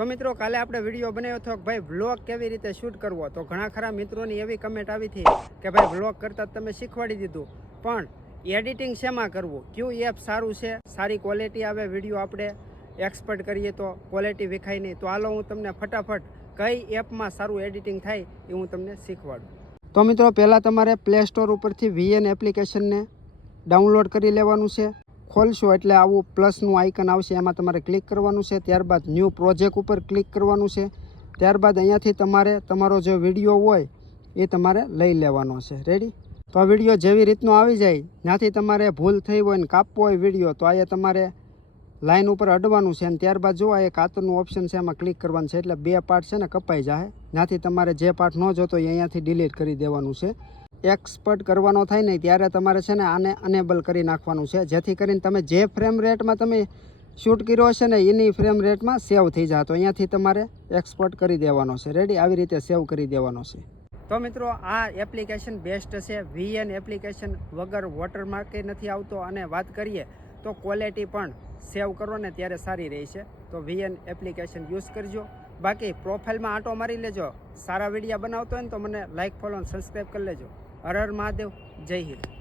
તો મિત્રો કાલે આપણે વિડીયો બનાવ્યો હતો કે ભાઈ વ્લોગ કેવી રીતે શૂટ કરવો, તો ઘણા ખરા મિત્રોની એવી કમેન્ટ આવી હતી કે ભાઈ વ્લોગ કરતાં તમે શીખવાડી દીધું, પણ એડિટિંગ શેમાં કરવું, કયું એપ સારું છે, સારી ક્વોલિટી આવે વિડીયો આપણે એક્સપર્ટ કરીએ તો ક્વોલિટી વિખાય નહીં. તો હાલો હું તમને ફટાફટ કઈ એપમાં સારું એડિટિંગ થાય એ હું તમને શીખવાડું. તો મિત્રો પહેલાં તમારે પ્લે સ્ટોર ઉપરથી VN એપ્લિકેશનને ડાઉનલોડ કરી લેવાનું છે. ખોલશો એટલે આવું પ્લસનું આઇકન આવશે, એમાં તમારે ક્લિક કરવાનું છે. ત્યારબાદ ન્યૂ પ્રોજેક્ટ ઉપર ક્લિક કરવાનું છે. ત્યારબાદ અહીંયાથી તમારે તમારો જે વિડીયો હોય એ તમારે લઈ લેવાનો છે. રેડી? તો આ વિડીયો જેવી રીતનો આવી જાય, ત્યાંથી તમારે ભૂલ થઈ હોય ને કાપવો હોય વિડીયો, તો અહીંયા તમારે લાઇન ઉપર અડવાનું છે અને ત્યારબાદ જો આ એક કાતરનું ઓપ્શન છે, એમાં ક્લિક કરવાનું છે. એટલે બે પાર્ટ છે ને કપાઈ જાય. ત્યાંથી તમારે જે પાર્ટ ન જોતો એ અહીંયાથી ડિલીટ કરી દેવાનું છે. એક્સપર્ટ કરવાનો થાય ને ત્યારે તમારે છે ને આને અનેબલ કરી નાખવાનું છે, જેથી કરીને તમે જે ફ્રેમ રેટમાં તમે શૂટ કર્યો હશે ને એની ફ્રેમ રેટમાં સેવ થઈ જાય. તો અહીંયાથી તમારે એક્સપોર્ટ કરી દેવાનો છે. રેડી? આવી રીતે સેવ કરી દેવાનો છે. તો મિત્રો આ એપ્લિકેશન બેસ્ટ છે. VN એપ્લિકેશન વગર વોટરમાર્કે નથી આવતો, અને વાત કરીએ તો ક્વોલિટી પણ સેવ કરો ને ત્યારે સારી રહી છે. તો VN એપ્લિકેશન યુઝ કરજો. બાકી પ્રોફાઇલમાં આંટો મારી લેજો. સારા વિડીયો બનાવતો હોય ને તો મને લાઇક, ફોલો અને સબસ્ક્રાઈબ કરી લેજો. હર હર મહાદેવ, જય હિન્દ.